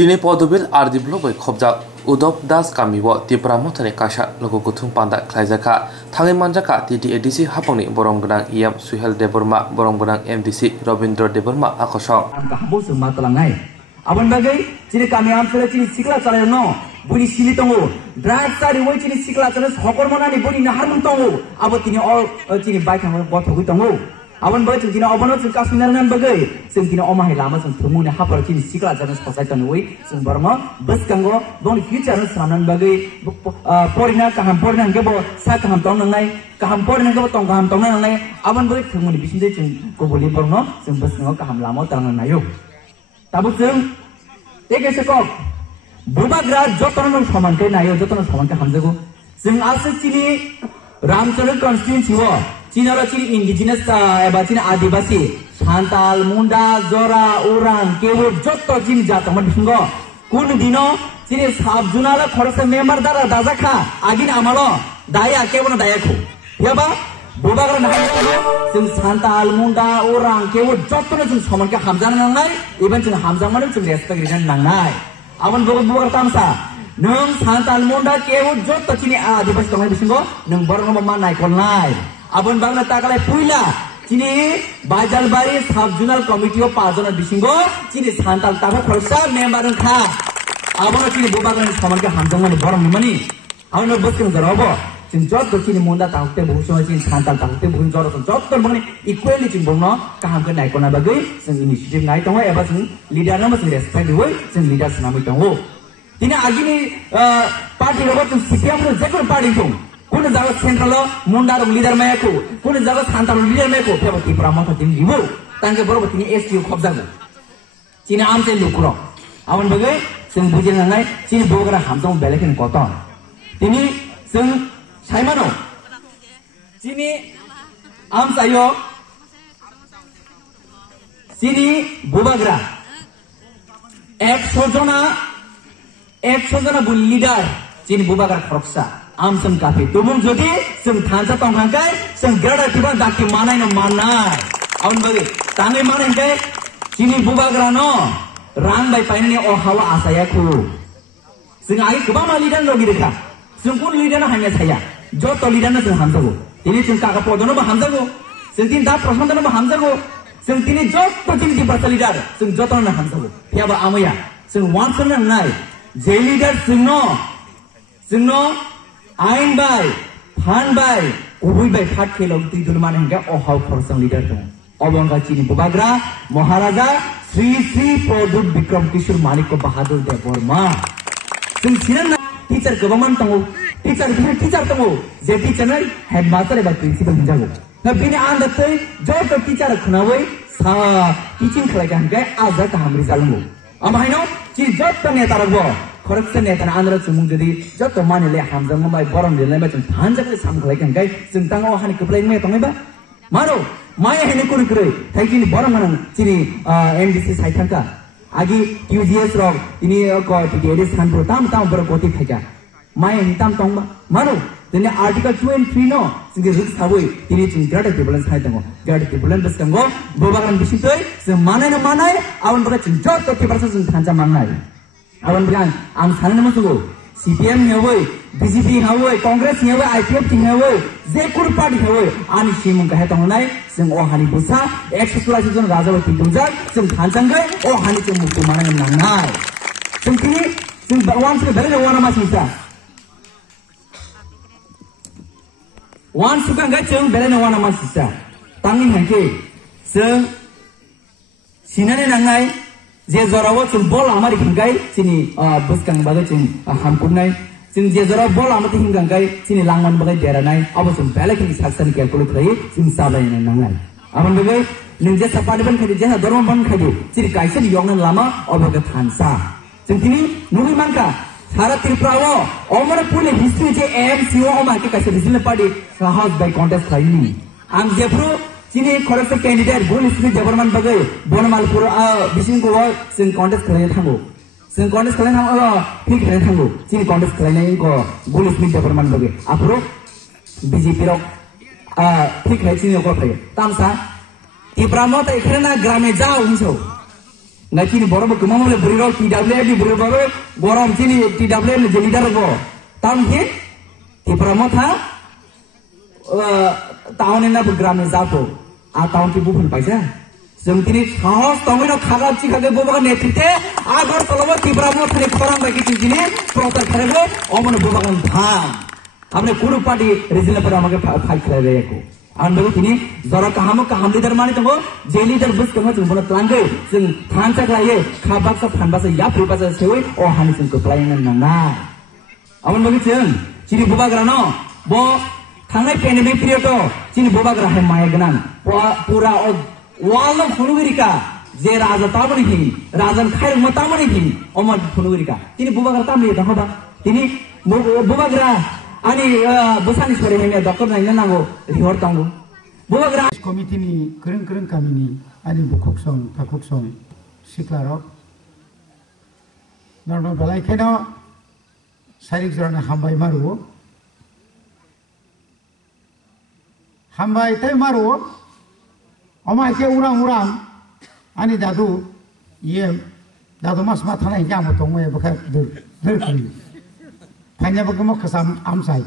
Tine Padmabill Ardiblo by Khobjak Udop Das Kamiwo Tipra Mothani Kasha Lukuthum Panda Klaizaka Tangi Manjakkha TT ADC Haponi Boronggenang Iam Suhel Debbarma Boronggenang MDC Rabindra Debbarma Akosong Kahabus Matalangai Abang bagai ciri kami ambil ciri sikla cara no buni sili tongo drive sari woi ciri sikla cara hokor mana ni buni nahar tongo abang tini all ciri baik kamu buat hobi tongo abang bagai ciri abang tu kasminan nan bagai sengkini omah lama seng temu ni hafal ciri sikla cara pasai tongo woi seng berma bus kanggo buni future sanan bagai porina kaham porina ke bo sa kaham tong nangai kaham porina ke bo tong kaham tong nangai abang bagai temu ni bisinde ciri ko boleh berma seng bus kanggo kaham lama tangan nayo Tabu seng, eke sekok, bubagra jotono saman ke nayo jotono saman ke hamzago. Seng asal cini Ramchara constituency wo, cina lo cini indigenous eba cina adibasi, Santal, Munda, Zora, Orang, Kewu joto cini jatuh mendisunggo. Kun dino cini sabjunala khorsa member dara dazakha, agin amalo, daya kewu na daya ku. Ya ba? Bubagra nahan sing Santal, Munda, Orang, Kewu jotono sing saman ke hamzana nangai, even sing hamzana mana sing respect rinan nangai. Awan bubagra tamsa, nung Santal, Munda, Kewu joto cini adibas tongai bisinggo, nung barang memanai konai. Awan bangna takalai puila, cini bajal bari sabjunal committee of pazona bisinggo, cini Santal tahu khorsa member nangka. Awan cini bubagra saman ke hamzana barang memani. Awan bus ke zarabo. Jeng jod cini Munda tahu te buku semua cini Santal tahu te buku jod jod terbang ni equally jeng bongno kaham ke naik kona bagai seng inisiatif naik tongo eba seng leader nama seng respect diwoi seng leader senami tongo. Tina agi ni parti logo seng CPM lo jekor parti tong. Kuna jaga central lo Munda lo leader mayako, kuna jaga Santal lo leader mayako. Tiap Tipra mau tim diwo. Tangke baru tini STU khobza go. Cini am sen lukuro. Awan bagai seng bujen nangai cini bogara hamtong belekin koton. Tini seng Saimano, sini am sayo, sini bubagra, ek sojona bul leader, sini bubagra korupsa, am sem kafe. Tumung jadi sem thansa tongkangkai, sem gerada tiba daki mana ina mana. Awan bagi, tangai mana ingkai, sini bubagra no, rang by paine oh hawa asayaku. Sing agi kebama leader logi dekha, sempun leader na hanya saya. Joto leader na seng hamzago. Tini seng kakak podono ba hamzago. Seng tin da prasantana ba hamzago. Seng tini joto tini di parta leader. Seng joto na hamzago. Pia ba amaya. Seng wansan na nai. J leader seng no. Ain bay. Pan bay. Ubui bay phat kelog tui dulman hingga oh how korsang leader to. Obong ka chini bubagra. Maharaja Sri Produt Bikram Kishore Malik ko Bahadur Debbarma. Seng sinan na teacher government tango. Teacher temu, jadi teacher ni headmaster eba principal hinjago. Nah bini anda tu, jauh teacher kenawai, teaching kelagan gay azar kaham rizalmu. Amma hino, ciri jauh neta rago, correction neta anda cumung jadi jauh mana le hamzah mamai borom le macam hanjak le sam kelagan gay, sentang oh hani kepelain me tongai ba, maro, maya hini kuru kuru, tapi ini borom mana ciri MDC side tangka, agi UGS rog, ini ko TDS hanpur tam berkoti saja. Maya hitam tong ba, maro. Jadi artikel 2 and 3 no, sehingga risk hawai, ini cuma gada tibulan saya tengok, gada tibulan bes kanggo, bubaran bisitoi, semanai, awan beracun jod tu tiberasa sengkanca mangai. Awan berian, am sana nama sugo, CPM hawai, BJP hawai, Kongres hawai, IPF hawai, zekur party hawai, ani simung kahai tong nai, seng oh hani busa, eksploitasi zon raja wati tunjak, sengkanca ngai, oh hani cuma mutu mana yang nangai. Sengkini, seng bawang seng dari lawan nama sisa. Wan suka gacung bela nawan nama sisa. Tangi hangke, seng sinane nangai, je zorawo cun bol amari hinggai, sini bus kang bagai cun hampurnai, cun je zorawo bol amati hinggai, sini langman bagai deranai, abu cun bela kini saksan kalkulat lagi, cun sabai nangai. Aman bagai, ninja sapade ban kadi, jasa dorong ban kadi, ciri kaisen yongan lama, abu bagai tansa. Cun kini nuri mangka. Sarat Tipra wo, omar pule history je MCO omar ke kaise regional party sahas by contest khaini. Am jepro chini correct candidate bol history Debbarma bagai bonamalpur bising ko sing contest khaini thango. Sing contest khaini thango ठीक khaini thango. Chini contest khaini ko bol history Debbarma bagai. Apro BJP ro ठीक khaini chini ko khaini. Tamsa Tipra mo ta ikhna grame jao hinso. ngai chini borok kemang le beri rok TWF di beri borok borom chini TWF je leader go tam ke Tipra Motha tahun ini program zato tahun ti bukan paisa जों दिनै साहस दंनो खागाब चिखागे बोबागा नेतृत्वे Agar तलबो Tipra Motha नि खरां बायदि दिनै प्रचार खालामो अमन बोबागा धाम हमने कुरु पार्टी रिजनल पर আমাকে फाइट खालामले एको आन बगो दिनै जरा काहाम लिडार मानि दंगो जे लिडार बुस कमा जों बना तलांगै जों थानसा खालायो खाबासा फानबासा या फुबासा सेवै अ हानि जों कप्लायनो नाङा अमन बगो जों चिनि बोबाग्रा न बो थांनाय पेन्डेमिक पिरियड चिनि बोबाग्रा है माया गनां पूरा वाल फुनुगिरिका जे राजा तामनि हिं राजन खायर मतामनि हिं अमर फुनुगिरिका तिनी बुबाग्रा तामनि दखबा तिनी बुबाग्रा अनि बसानि सरे हेमे डक्टर नायनो नांगौ रिहर तांगौ बुबाग्रा कमिटिनि गोरों गामिनि अनि बुखुकसं थाखुकसं सिख्लारक नर्मल बेलायखेनो सारिक जराना हामबाय मारुओ हामबाय तै मारुओ Omai ke urang ani dadu ye dadu mas mathana yang mo tong me bakha dur kuri phanya bakha mo khasam amsai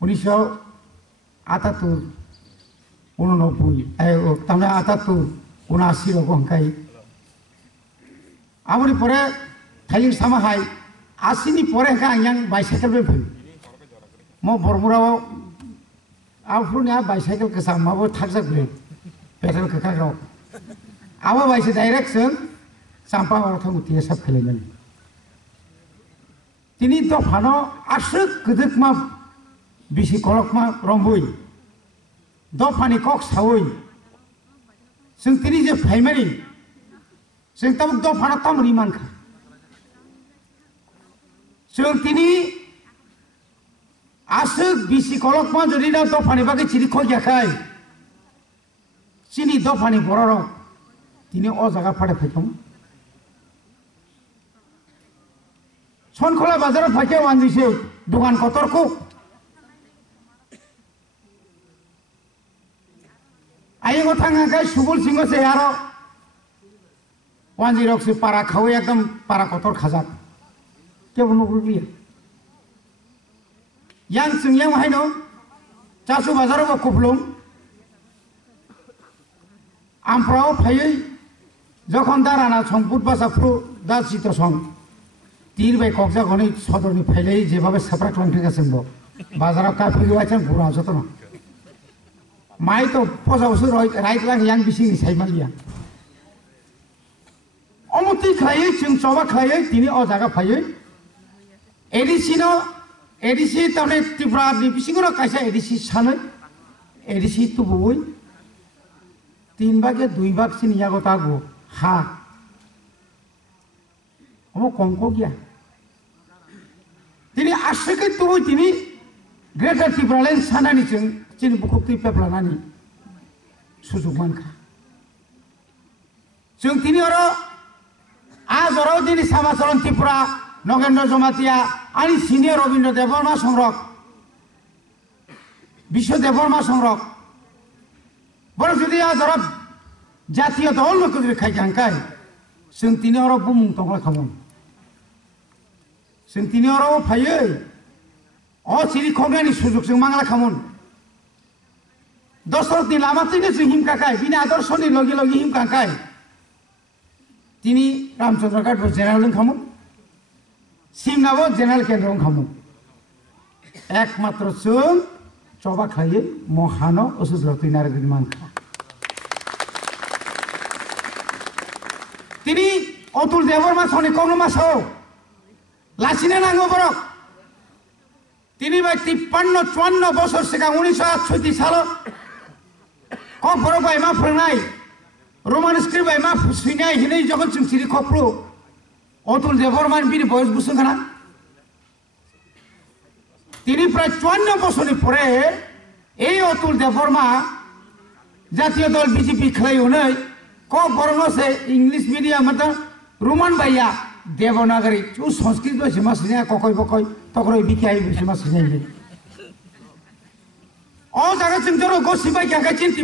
1988 tamna 79 ro gongkai amuri pore thailing sama hai asini pore ka yang bicycle be phai mo bormura आउटफुटना bicycle के साथ माबो थागजा गले petrol के कागराव आवा बाइसे direct जों Champa marathon उतिया सब खेलेमोन तिनि दफानो आसु गदकमा बिसि कलकमा रंबुइ दफानि कक सावै जों तिनि जे फाइमारि जों तब दफाना तमरि मानखा जों तिनि Asuk bisi kolok man jadi dah dofani bagi ciri kau jakai, cini dofani bororok, ini oh jaga pada petom. Son kola bazar pakai wandi se, dukan kotorku. Ayo kau tangga kai subul singo se yaro, wandi rok se para kau ekdom para kotor khazat, kau bunuh dia. Yang sengyang mahino, casu bazar wa kuplung, amprao payai, jokon darana songput basa pro das itu song, tir by kokja goni sodor ni payai jebabe saprak langti kasembo, bazar ka pili wajan pura jotono, mai to posa usur right lang yang bisi ni sai malia, omuti klayai jeng coba klayai tini o jaga payai, edisino edisi tahun Tipra di bisingono kaisa edisi sana edisi tu bui 3 bag 2 bag sini ya kota go ha omo kongko gya tini asik tu bui tini greater Tipra len sana ni cini bukuk ti pepla ni susuman ka jeng tini oro oro tini sama salon Tipra Nogendra Jomatia ani senior Rabindra Debbarma songrok Bisho Debbarma songrok boro jodi azarab jatiyo dol lokudri khai jangkai जों तिनि अराव बुमुं तंगला खामोन जों तिनि अराव फायो अ सिरि खंगानि सुजुगजों मांगला खामोन दशरथनि लामाथिनो जों हिमकाखाय बिनि आदर्शनि लगे लगे हिमकाखाय तिनि रामचंद्र घाट जेनेरेल खामोन सिमनाबो जेनेरेल केन्द्र खामोन एकमात्र जों चबा खायो महानो असुज्रति नारगनि मानखा तिनि अतुल देबरमा सनि कौनमासो लासिने नांगौ बरक तिनि बाय 53-54 बছর सिगां 1968 सालाव कक बरक बाय मा फोरोंनाय रमान स्क्रिप्ट बाय मा सुइनाय हिनै जगत जों सिरि खप्रु अतुल देबरमान बिनि बयस बुसुंखाना तिनि प्राय 54 বছরनि পরে এই অতুল দেববর্মা জাতীয় দল বিজেপি খেলাইनै कक बरनो से इंग्लिश मीडियम मतलब रोमान भैया देवनागरी जो संस्कृत में सिमा सिने ककई बकई तकरई बिकाई सिमा सिने ओ जगह चिंतरो गोसिबाई क्या चिंती